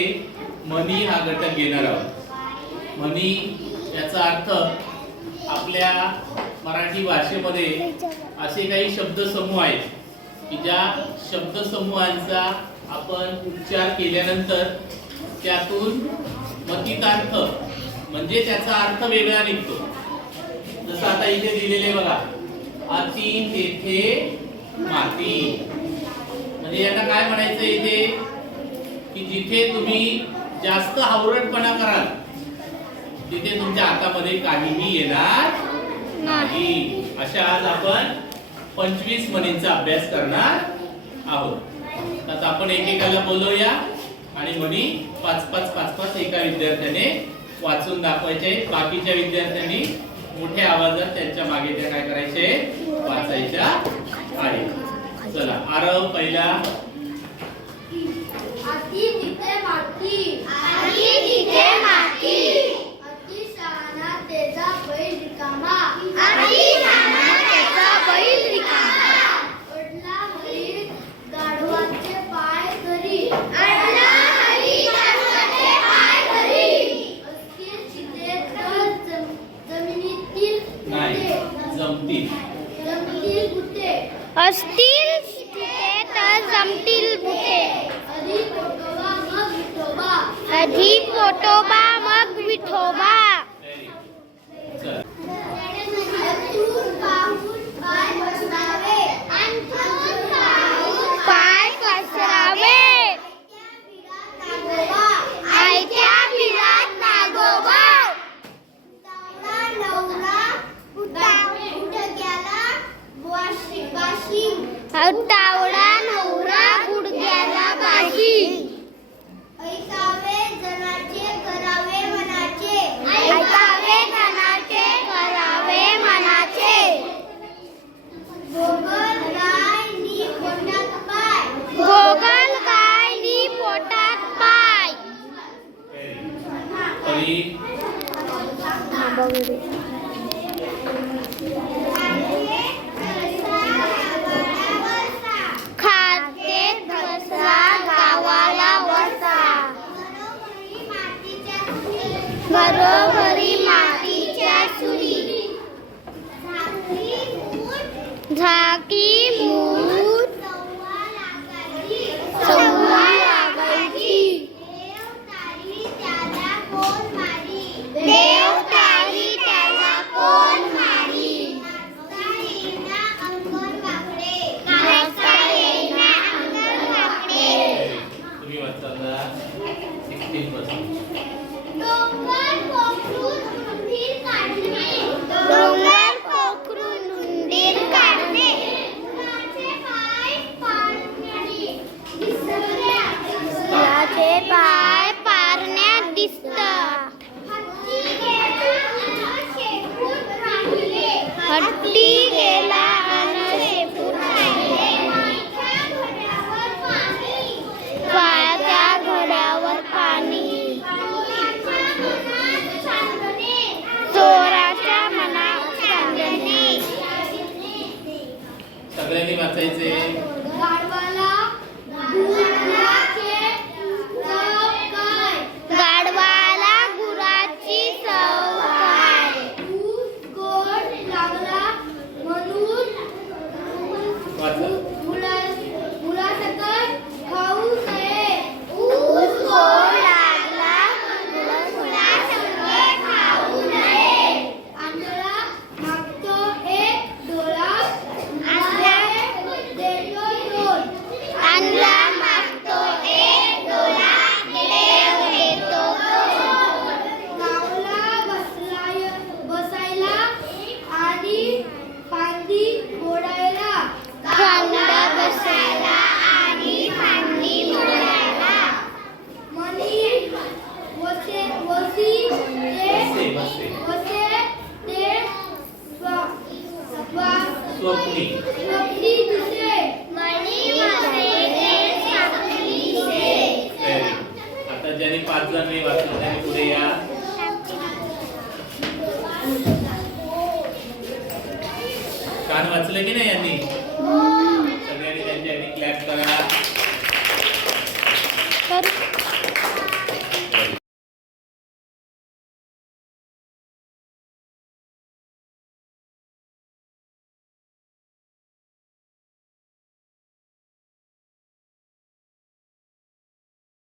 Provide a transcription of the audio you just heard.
मनी हा घटक घेणार आहोत. मनी याचा अर्थ आपल्या मराठी भाषेमध्ये असे काही शब्दसमूह आहेत की ज्या शब्दसमूहांचा आपण उच्चार केल्यानंतर त्यातून मतितार्थ म्हणजे त्याचा अर्थ वेगळा निघतो. जसं आता इथे दिलेले बघा अति तेथे माती. म्हणजे यांना काय म्हणायचं इथे? की जिथे तुम्ही जास्त हावरटपणा कराल तिथे तुमच्या हातामध्ये काहीही येणार नाही. अशा आज आपण पंचवीस म्हणींचा अभ्यास करणार आहोत. आता आपण एकेकाला बोलवूया आणि म्हणी पाच पाच पाच पाच एका विद्यार्थ्याने वाचून दाखवायचे. बाकीच्या विद्यार्थ्यांनी मोठ्या आवाजात त्यांच्या मागे त्या काय करायचे? वाचायच्या आहे चला आरव पहिला. माती. तिथे माती. अति शहाणा त्याचा बैल रिकामा. अति शहाणा त्याचा बैल रिकामा. हरी गाढवाचे पाय अडला हरी गाढवाचे पाय चिते तर जम- जमिनीतील नाही गुटे. जमतील. जमिनीतील असतील तिथे तर जमतील बुटे आधी पोटोबा मग विठोबा आधी पोटोबा मग विठोबा पाय पसरावे. आयत्या नागोबा तावडा नवरा गुडघ्याला तावडा नवरा गुडघ्याला बाशी. आणि घरोघरी मातीच्या चुली झाकी এই যে आता ज्यांनी पाच जण वाचलं त्यांनी पुढे या. छान वाचलं की नाही यांनी?